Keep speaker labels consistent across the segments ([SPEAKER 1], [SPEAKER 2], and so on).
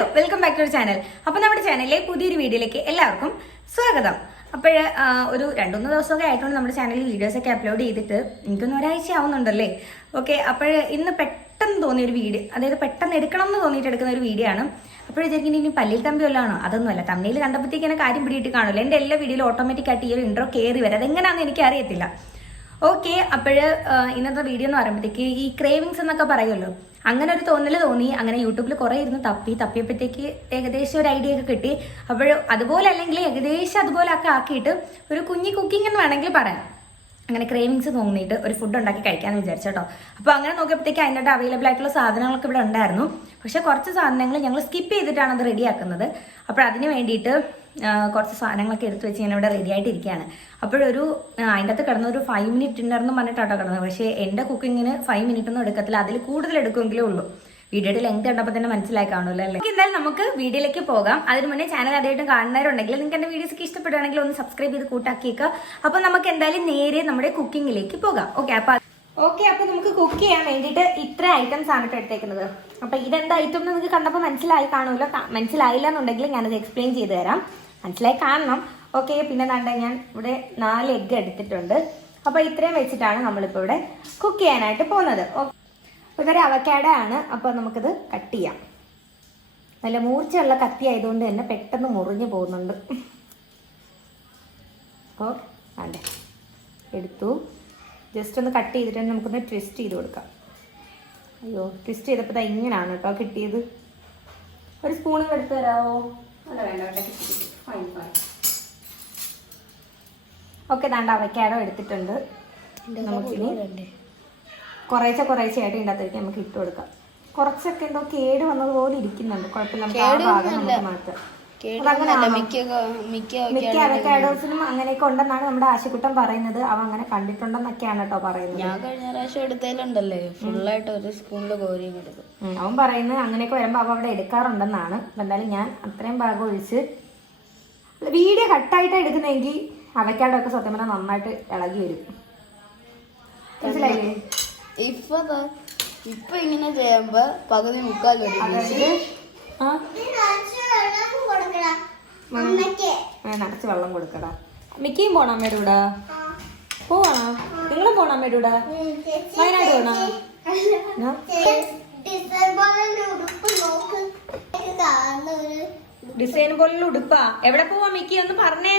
[SPEAKER 1] Hello welcome back to channel. അപ്പോൾ നമ്മുടെ ചാനലിലെ പുതിയൊരു വീഡിയോയിലേക്ക് എല്ലാവർക്കും സ്വാഗതം. അപ്പോൾ ഒരു രണ്ടുമൂന്ന് ദിവസമൊക്കെ ആയിട്ടുണ്ട് നമ്മുടെ ചാനലിൽ വീഡിയോസ് ഒക്കെ അപ്ലോഡ് ചെയ്തിട്ട്. എനിക്കൊന്ന് ഒരാഴ്ച ആവുന്നുണ്ടല്ലേ? ഓക്കെ അപ്പോൾ ഇന്ന് പെട്ടെന്ന് തോന്നിയ ഒരു വീഡിയോ അതായത് പെട്ടെന്ന് എടുക്കണം എന്ന് തോന്നിയിട്ട് എടുക്കുന്ന ഒരു വീഡിയോ ആണ്. വിചാരിക്കും ഇനി പല്ലിൽ തമ്പി വല്ലതാണോ അതൊന്നുമല്ല തമ്മിൽ കണ്ടപ്പോഴത്തേക്ക് കാര്യം പിടിയിട്ട് കാണുമല്ലോ. എന്റെ എല്ലാ വീഡിയോയിലും ഓട്ടോമാറ്റിക് ആയിട്ട് ഈ ഒരു ഇൻട്രോ കയറി വരും. അതെങ്ങനെയാണെന്ന് എനിക്ക് അറിയത്തില്ല ഓക്കെ അപ്പോൾ ഇന്നത്തെ വീഡിയോ എന്ന് പറയുമ്പോഴത്തേക്ക് ഈ ക്രേവിങ്സ് എന്നൊക്കെ പറയുമല്ലോ. അങ്ങനെ ഒരു തോന്നൽ തോന്നി. അങ്ങനെ യൂട്യൂബിൽ കുറേ ഇരുന്ന് തപ്പി. തപ്പിയപ്പോഴത്തേക്ക് ഏകദേശം ഒരു ഐഡിയ ഒക്കെ കിട്ടി. അപ്പോൾ അതുപോലെ അല്ലെങ്കിൽ ഏകദേശം അതുപോലെ ഒക്കെ ആക്കിയിട്ട് ഒരു കുഞ്ഞി കുക്കിംഗ് എന്ന് വേണമെങ്കിൽ പറയാം. അങ്ങനെ ക്രേവിങ്സ് തോന്നിയിട്ട് ഒരു ഫുഡ് ഉണ്ടാക്കി കഴിക്കാമെന്ന് വിചാരിച്ചു കേട്ടോ. അപ്പോൾ അങ്ങനെ നോക്കിയപ്പോഴത്തേക്ക് അതിന്റെ അവൈലബിൾ ആയിട്ടുള്ള സാധനങ്ങളൊക്കെ ഇവിടെ ഉണ്ടായിരുന്നു. പക്ഷേ കുറച്ച് സാധനങ്ങൾ ഞങ്ങൾ സ്കിപ്പ് ചെയ്തിട്ടാണ് അത് റെഡിയാക്കുന്നത് അപ്പോൾ അതിന് വേണ്ടിയിട്ട് കുറച്ച് സാധനങ്ങളൊക്കെ എടുത്ത് വെച്ച് ഞാൻ ഇവിടെ റെഡി ആയിട്ടിരിക്കുകയാണ്. അപ്പോഴൊരു അതിന്റെ അകത്ത് കിടന്ന ഒരു ഫൈവ് മിനിറ്റ് ഡിന്നർ എന്ന് പറഞ്ഞിട്ടാട്ടോ കിടന്നത്. പക്ഷേ എന്റെ കുക്കിങ്ങിന് ഫൈവ് മിനിറ്റ് ഒന്നും എടുക്കത്തില്ല. അതിൽ കൂടുതൽ എടുക്കുമെങ്കിലേ ഉള്ളൂ. വീഡിയോയുടെ ലെങ്ത് കണ്ടപ്പോൾ തന്നെ മനസ്സിലായി കാണുമല്ലോ അല്ലേ? എന്തായാലും നമുക്ക് വീഡിയോയിലേക്ക് പോകാം. അതിന് മുന്നേ ചാനൽ ആദ്യമായിട്ട് കാണുന്നവരുണ്ടെങ്കിൽ നിങ്ങൾക്ക് എന്റെ വീഡിയോസ് ഇഷ്ടപ്പെടുകയാണെങ്കിൽ ഒന്ന് സബ്സ്ക്രൈബ് ചെയ്ത് കൂട്ടാക്കിയേക്കുക. അപ്പോൾ നമുക്ക് എന്തായാലും നേരെ നമ്മുടെ കുക്കിങ്ങിലേക്ക് പോകാം. ഓക്കെ അപ്പോൾ ഓക്കെ അപ്പോൾ നമുക്ക് കുക്ക് ചെയ്യാൻ വേണ്ടിയിട്ട് ഇത്ര ഐറ്റംസ് ആണ് കേട്ടോ എടുത്തേക്കുന്നത്. അപ്പോൾ ഇതെന്താ ഐറ്റം എന്ന് നിങ്ങൾക്ക് കണ്ടപ്പോൾ മനസ്സിലായി കാണുമല്ലോ. മനസ്സിലായില്ല എന്നുണ്ടെങ്കിൽ ഞാനത് എക്സ്പ്ലെയിൻ ചെയ്തു തരാം. മനസ്സിലായി കാണണം. ഓക്കെ പിന്നെ കണ്ട ഞാൻ ഇവിടെ നാല് എഗ്ഗ് എടുത്തിട്ടുണ്ട്. അപ്പോൾ ഇത്രയും വെച്ചിട്ടാണ് നമ്മളിപ്പോൾ ഇവിടെ കുക്ക് ചെയ്യാനായിട്ട് പോകുന്നത്. അപ്പോൾ ഇതൊരു അവക്കാഡ ആണ്. അപ്പോൾ നമുക്കിത് കട്ട് ചെയ്യാം. നല്ല മൂർച്ചയുള്ള കത്തി ആയതുകൊണ്ട് തന്നെ പെട്ടെന്ന് മുറിഞ്ഞു പോകുന്നുണ്ട്. അപ്പോൾ അതെ എടുത്തു. ജസ്റ്റ് ഒന്ന് കട്ട് ചെയ്തിട്ട് തന്നെ നമുക്കൊന്ന് ട്വിസ്റ്റ് ചെയ്ത് കൊടുക്കാം. അയ്യോ ട്വിസ്റ്റ് ചെയ്തപ്പോൾ ഇതാ ഇങ്ങനെയാണ് കേട്ടോ കിട്ടിയത്. ഒരു സ്പൂണും എടുത്ത് തരാമോ അല്ല വേണ്ട ഫൈൻ ഫൈൻ ഓക്കെ ദാണ്ട അവക്കാടോ എടുത്തിട്ടുണ്ട്. നമുക്കിനി കുറേശ്ശെ കുറേശ്ശെ ആയിട്ട് ഇതിന്റെ അകത്തേക്ക് നമുക്ക് ഇട്ട് കൊടുക്കാം. കുറച്ചൊക്കെ എന്തോ കേട് വന്നതുപോലെ ഇരിക്കുന്നുണ്ട്. കുഴപ്പമില്ല നമുക്ക് ആ ഭാഗം നമുക്ക് മാറ്റാം.
[SPEAKER 2] കേടൊന്നുമല്ല മിക്ക മിക്ക
[SPEAKER 1] മിക്ക അവക്കാഡോസിനും അങ്ങനെയൊക്കെ ഉണ്ടെന്നാണ് നമ്മുടെ ആശുക്കുട്ടൻ പറയുന്നത്. അവ അങ്ങനെ കണ്ടിട്ടുണ്ടെന്നൊക്കെയാണ് കേട്ടോ പറയുന്നത്.
[SPEAKER 2] ഞാൻ കഴിഞ്ഞ പ്രാവശ്യം എടുത്തതിലുണ്ടല്ലേ ഫുള്ളായിട്ട് ഒരു സ്പൂണിൽ കോരിയും
[SPEAKER 1] അവൻ പറയുന്നത് അങ്ങനെയൊക്കെ വരുമ്പോൾ അവ അവിടെ എടുക്കാറുണ്ടെന്നാണ്. എന്തായാലും ഞാൻ അത്രയും ഭാഗം ഒഴിച്ച് വീഡിയോ കട്ടായിട്ടാണ് എടുക്കുന്നെങ്കിൽ അവക്കാഡോ ഒക്കെ സത്യം പറഞ്ഞാൽ നന്നായിട്ട് ഇളകി വരും. മനസ്സിലായില്ലേ?
[SPEAKER 2] ഇപ്പൊ ഇപ്പൊ ഇങ്ങനെ ചെയ്യുമ്പോ പകുതി മുക്കാൽ വരും.
[SPEAKER 1] നിറച്ച് വെള്ളം കൊടുക്കടാ. മിക്കയും പോണ അമ്മയുടെ കൂടെ? പോവാണോ? നിങ്ങളും പോണ അമ്മയുടെ കൂടെ? വയനാട് പോണോ? ഡിസൈൻ പോലുള്ള ഉടുപ്പാ എവിടെ പോവാ മിക്കി? ഒന്ന് പറഞ്ഞേ.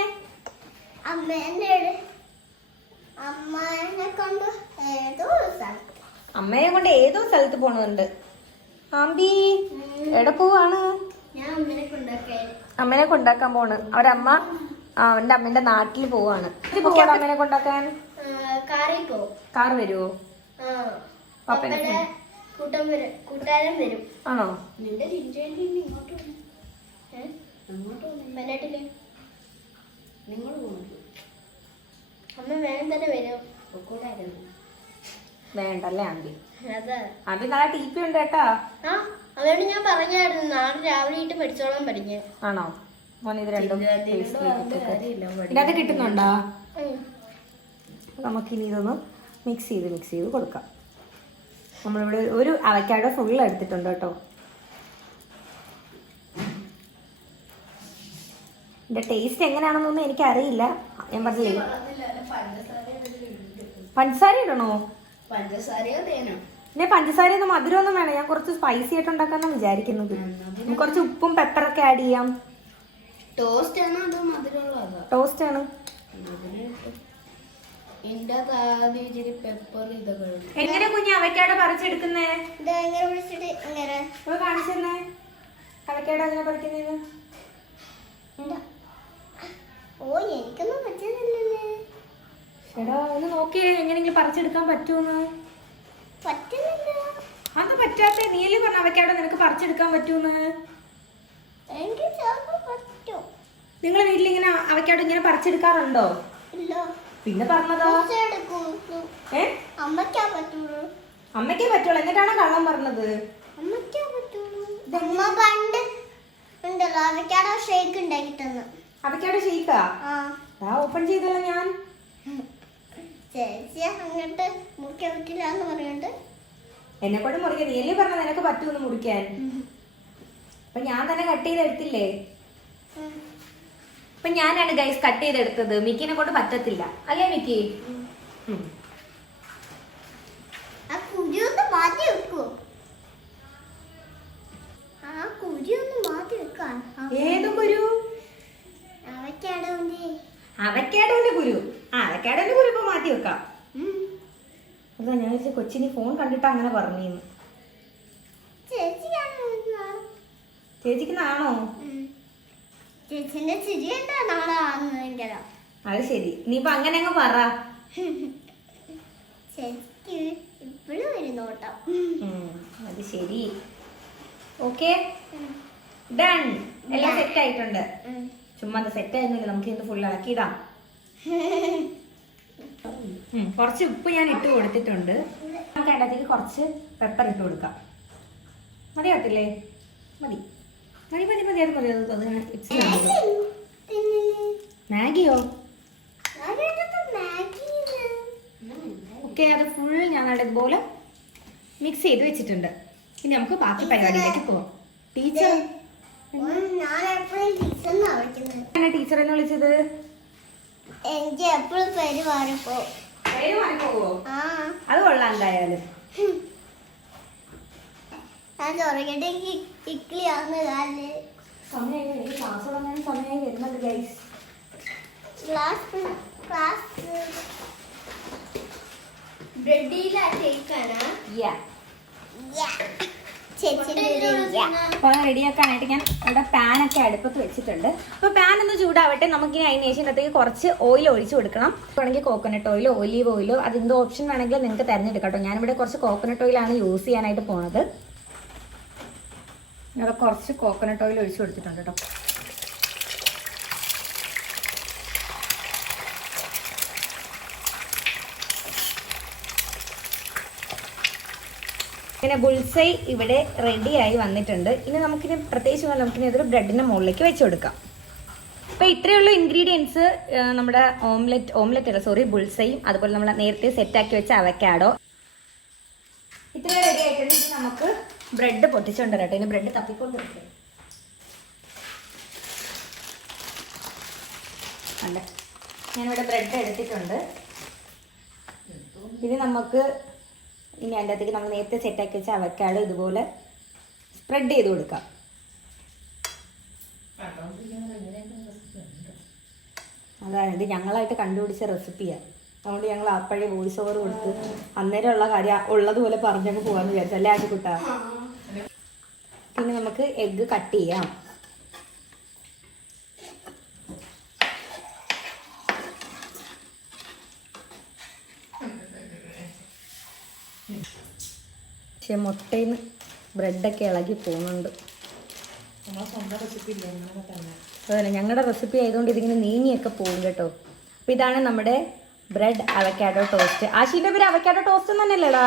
[SPEAKER 1] അമ്മയെ കൊണ്ട് ഏതോ സ്ഥലത്ത് പോണുണ്ട്. ആമ്പി എവിടെ പോവാണ്?
[SPEAKER 3] ഞാൻ അമ്മേനെ കൊണ്ടൊക്കെ
[SPEAKER 1] അമ്മേനെ കൊണ്ടാക്കാൻ പോണ്. അവരമ്മ അവന്റെ അമ്മേന്റെ നാട്ടിൽ പോവാണ്. അമ്മനെ പോവാണ് അമ്മേനെ കൊണ്ടാക്കാൻ? കാർ പപ്പനെ
[SPEAKER 3] കൂട്ടം വരും. കൂട്ടുകാരൻ വരും.
[SPEAKER 1] ആണോ?
[SPEAKER 3] നിന്റെ അമ്മ വേഗം തന്നെ വരും.
[SPEAKER 1] വേണ്ടല്ലേ ആന്റി?
[SPEAKER 3] അതെ.
[SPEAKER 1] ആമ്പി നാളെ ടി പി ഉണ്ട് കേട്ടാ.
[SPEAKER 3] അതുകൊണ്ട് ഞാൻ പറഞ്ഞായിരുന്നു നാളെ രാവിലെ ഇട്ട് പഠിച്ചോളാൻ പറഞ്ഞു.
[SPEAKER 1] ആണോ? മോൻ ഇത് രണ്ടും ഇതിനകത്ത് കിട്ടുന്നുണ്ടോ? നമുക്കിനി ഇതൊന്ന് മിക്സ് ചെയ്ത് മിക്സ് ചെയ്ത് കൊടുക്കാം. നമ്മളിവിടെ ഒരു അവക്കാട ഫുൾ എടുത്തിട്ടുണ്ട് കേട്ടോ. ഇതിന്റെ ടേസ്റ്റ് എങ്ങനെയാണെന്നൊന്നും എനിക്കറിയില്ല. ഞാൻ പറഞ്ഞില്ലേ? പഞ്ചസാര ഇടണോ?
[SPEAKER 2] പഞ്ചസാരയോ തേനോ.
[SPEAKER 1] പിന്നെ പഞ്ചസാര ഒന്നും മധുരമൊന്നും വേണം ഞാൻ കുറച്ച് സ്പൈസി ആയിട്ട് ഉണ്ടാക്കാന്നാണ് വിചാരിക്കുന്നത്. കുറച്ച് ഉപ്പും പെപ്പറൊക്കെ ആഡ് ചെയ്യാം.
[SPEAKER 2] ടോസ്റ്റ് ആണോ അതോ മധുരമുള്ളതോ?
[SPEAKER 1] ടോസ്റ്റ് ആണ്. എങ്ങനെ കുഞ്ഞ് അവക്കാട് പറിച്ചെടുക്കുന്നേ? കാണിച്ചെന്നേ. അവക്കാട് അങ്ങനെ പറിക്കുന്നേന്ന്?
[SPEAKER 3] ഓ എനിക്കൊന്നും പറ്റുന്നില്ലല്ലേ
[SPEAKER 1] എടാ ഒന്ന് നോക്കിയേ. എങ്ങനെയെങ്കിലും പറിച്ചെടുക്കാൻ പറ്റുമെന്ന് പറ്റാത്ത നീലി പറഞ്ഞ അവക്കാടോ നിനക്ക് പറിച്ചെടുക്കാൻ
[SPEAKER 3] പറ്റൂന്ന്?
[SPEAKER 1] നിങ്ങളെ വീട്ടിൽ ഇങ്ങനെ അവക്കാടോ ഇങ്ങനെ പറിച്ചെടുക്കാറുണ്ടോ? പിന്നെ പറഞ്ഞതോ? ഏ?
[SPEAKER 3] അമ്മയ്ക്കാ പറ്റുള്ളൂ.
[SPEAKER 1] അമ്മയ്ക്കേ പറ്റുള്ളൂ. എന്നിട്ടാണോ കള്ളം പറഞ്ഞത്?
[SPEAKER 3] അമ്മയ്ക്കാ പറ്റുള്ളൂ. അമ്മ പണ്ട് ഉണ്ടല്ലോ അവക്കാടോ ഷേക്ക് ഉണ്ടാക്കി തന്നു.
[SPEAKER 1] അവക്കാഡോ ഷെയ്ക്കാ
[SPEAKER 3] ആ?
[SPEAKER 1] ആ. ഓപ്പൺ ചെയ്തല്ലോ ഞാൻ.
[SPEAKER 3] ചേച്ചി അങ്ങോട്ട് മുറിക്കാൻ പറ്റില്ല എന്ന് പറയുന്നുണ്ട്
[SPEAKER 1] എന്നെ കൊണ്ട് മുറിക്കാൻ നീലി പറഞ്ഞ നിനക്ക് പറ്റുമെന്ന് മുറിക്കാൻ? അപ്പൊ ഞാൻ തന്നെ കട്ട് ചെയ്തെടുത്തില്ലേ? അപ്പൊ ഞാനാണ് ഗൈസ് കട്ട് ചെയ്തെടുത്തത്. മിക്കിനെ കൊണ്ട് പറ്റത്തില്ല. അല്ലേ മിക്കി ഉം.
[SPEAKER 3] ആ കുരി ഒന്ന് മാറ്റി വെക്കോ ആ കുരി ഒന്ന് മാറ്റി വെക്കാൻ
[SPEAKER 1] ഏത് കുരു
[SPEAKER 3] അവയ്ക്കാടോന്റെ
[SPEAKER 1] അവക്കാടോന്റെ കുരു ആ അവക്കാടോന്റെ കുരു ഇപ്പൊ മാറ്റി വെക്കാം അതാ കൊച്ചിനി ഫോൺ കണ്ടിട്ട് അങ്ങനെ പറഞ്ഞു
[SPEAKER 3] ചേച്ചിക്കുന്നാണോ
[SPEAKER 1] ചേച്ചിക്ക് നാണോ
[SPEAKER 3] ചേച്ചിന്റെ ചിരി
[SPEAKER 1] അത് ശരി. നീ ഇപ്പൊ അങ്ങനെ അങ്ങ് പറ.
[SPEAKER 3] ചേച്ചിക്ക് ഇപ്പോഴും ഒരു നോട്ടം.
[SPEAKER 1] അത് ശരി. ഓക്കെ? ഡൺ എല്ലാം സെറ്റ് ആയിട്ടുണ്ട്. ചുമ്മാ അത് സെറ്റ് ആയിരുന്നില്ല നമുക്ക് ഇത് ഫുൾ ഇളക്കിയിടാം കുറച്ച് ഉപ്പ് ഞാൻ ഇട്ട് കൊടുത്തിട്ടുണ്ട്. നമുക്ക് അതിനകത്തേക്ക് കുറച്ച് പെപ്പർ ഇട്ട് കൊടുക്കാം. മതിയാകത്തില്ലേ മതി. മതി മതി മതി അത് മതി അത് അത്. മാഗിയോ? ഓക്കെ അത് ഫുൾ ഞാൻ ഇതുപോലെ മിക്സ് ചെയ്ത് വെച്ചിട്ടുണ്ട്. ഇനി നമുക്ക് ബാക്കി പരിപാടിയിലേക്ക് പോവാം. ടീച്ചർ? ടീച്ചർ എന്ന് വിളിച്ചത്?
[SPEAKER 3] എനിക്ക് എപ്പോഴും പേര് മാറിപ്പോ.
[SPEAKER 1] പേര് മാറിപ്പോവോ?
[SPEAKER 3] ആ.
[SPEAKER 1] അത് കൊള്ളാം എന്തായാലും.
[SPEAKER 3] ഞാൻ തുടങ്ങിയിട്ട് ഇക്ലി ആവുന്ന കാലിൽ
[SPEAKER 1] സമയമായി എനിക്ക് ക്ലാസ് തുടങ്ങാൻ സമയമായി വരുന്നുണ്ട് ഗൈസ്
[SPEAKER 3] ക്ലാസ് ക്ലാസ് ബ്രെഡിയിലാ കേക്കാണ് ചേച്ചിന്റെ
[SPEAKER 1] അപ്പോൾ റെഡിയാക്കാനായിട്ട് ഞാൻ ഇവിടെ ഒക്കെ അടുപ്പത്ത് വെച്ചിട്ടുണ്ട്. അപ്പോൾ പാൻ ഒന്ന് ചൂടാവട്ടെ. നമുക്കിനി അതിന് ശേഷം ഇന്നത്തേക്ക് കുറച്ച് ഓയിൽ ഒഴിച്ച് കൊടുക്കണം. വേണമെങ്കിൽ കോക്കനട്ട് ഓയിലോ ഒലീവ് ഓയിലോ അത് എന്തോ ഓപ്ഷൻ വേണമെങ്കിലും നിങ്ങൾക്ക് തിരഞ്ഞെടുക്കാം കേട്ടോ. ഞാനിവിടെ കുറച്ച് കോക്കനട്ട് ഓയിലാണ് യൂസ് ചെയ്യാനായിട്ട് പോണത്. ഇവിടെ കുറച്ച് കോക്കനട്ട് ഓയിൽ ഒഴിച്ച് കൊടുത്തിട്ടുണ്ട് കേട്ടോ. പിന്നെ ബുൾസൈ ഇവിടെ റെഡിയായി വന്നിട്ടുണ്ട്. ഇനി നമുക്കിനി പ്രത്യേകിച്ച് നമുക്കിനി അതൊരു ബ്രെഡിന്റെ മുകളിലേക്ക് വെച്ച് കൊടുക്കാം. അപ്പോൾ ഇത്രയുള്ള ഇൻഗ്രീഡിയൻസ് നമ്മുടെ ഓംലെറ്റ് ഓംലെറ്റ് അല്ല സോറി ബുൾസൈയും അതുപോലെ നമ്മൾ നേരത്തെ സെറ്റാക്കി വെച്ച അവക്കാഡോ ഇത്ര റെഡി ആയിട്ടുണ്ട്. നമുക്ക് ബ്രെഡ് പൊട്ടിച്ചുകൊണ്ട് വരട്ടെ. ഇനി ബ്രെഡ് തപ്പിക്കൊണ്ട് വരട്ടെ. ഞാനിവിടെ ബ്രെഡ് എടുത്തിട്ടുണ്ട്. ഇനി നമുക്ക് ഇനി അതിന്റെ അകത്തേക്ക് നമ്മൾ നേരത്തെ സെറ്റാക്കി വെച്ച അവക്കാട് ഇതുപോലെ സ്പ്രെഡ് ചെയ്ത് കൊടുക്കാം. അതാണ് ഇത് ഞങ്ങളായിട്ട് കണ്ടുപിടിച്ച റെസിപ്പിയാണ് അതുകൊണ്ട് ഞങ്ങൾ അപ്പോഴേ വോയിസ് ഓവർ കൊടുത്ത് അന്നേരമുള്ള കാര്യം ഉള്ളതുപോലെ പറഞ്ഞങ്ങ് പോകാമെന്ന് വിചാരിച്ചു. അല്ലേ ആശുക്കുട്ട? പിന്നെ നമുക്ക് എഗ്ഗ് കട്ട് ചെയ്യാം. പക്ഷെ മുട്ടയിൽ നിന്ന് ബ്രെഡൊക്കെ ഇളകി പോകുന്നുണ്ട്. അതെ ഞങ്ങളുടെ റെസിപ്പി ആയതുകൊണ്ട് ഇതിങ്ങനെ നീങ്ങിയൊക്കെ പോകും കേട്ടോ. അപ്പോൾ ഇതാണ് നമ്മുടെ ബ്രെഡ് അവക്കാഡോ ടോസ്റ്റ് ആശീന്റെ പേര് അവക്കാഡോ ടോസ്റ്റ് തന്നെയല്ലേടാ?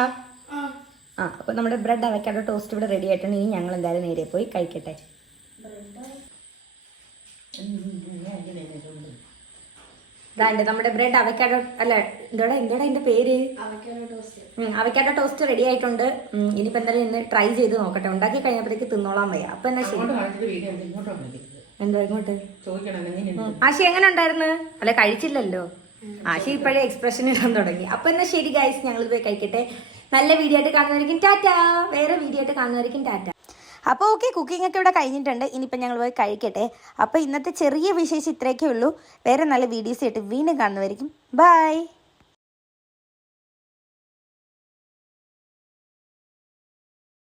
[SPEAKER 1] ആ. അപ്പൊ നമ്മുടെ ബ്രെഡ് അവക്കാഡോ ടോസ്റ്റ് ഇവിടെ റെഡി ആയിട്ടുണ്ട്. ഇനി ഞങ്ങൾ എന്തായാലും നേരെ പോയി കഴിക്കട്ടെ. ഇതാണ്ട് നമ്മുടെ ബ്രെഡ് അവക്കാഡോ അല്ല എന്തോടാ എന്തോടാ എന്റെ പേര്? Avocado toast. റെഡി ആയിട്ടുണ്ട്. ഇനിയിപ്പോ എന്തായാലും ഇന്ന് ട്രൈ ചെയ്ത് നോക്കട്ടെ. ഉണ്ടാക്കി കഴിഞ്ഞപ്പോഴത്തേക്ക് തിന്നോളാൻ വയ്യ. അപ്പൊ എന്നാ ശരി. എന്തോ ഇങ്ങോട്ട്. ആശി എങ്ങനെ ഉണ്ടായിരുന്നു? അല്ല കഴിച്ചില്ലല്ലോ. ആശി ഇപ്പോഴേ എക്സ്പ്രഷൻ ഇടാൻ തുടങ്ങി. അപ്പൊ എന്നാ ശരി ഗൈസ് ഞങ്ങൾ പോയി കഴിക്കട്ടെ. നല്ല വീഡിയോ ആയിട്ട് കാണുന്നവരിക്കും ടാറ്റ. വേറെ വീഡിയോ ആയിട്ട് കാണുന്നവരിക്കും ടാറ്റ. അപ്പോൾ ഓക്കെ കുക്കിംഗ് ഒക്കെ ഇവിടെ കഴിഞ്ഞിട്ടുണ്ട്. ഇനിയിപ്പോൾ ഞങ്ങൾ പോയി കഴിക്കട്ടെ. അപ്പോൾ ഇന്നത്തെ ചെറിയ വിശേഷം ഇത്രയൊക്കെ ഉള്ളൂ. വേറെ നല്ല വീഡിയോസ് ആയിട്ട് വീണ്ടും കാണുന്നവരിക്കും ബൈ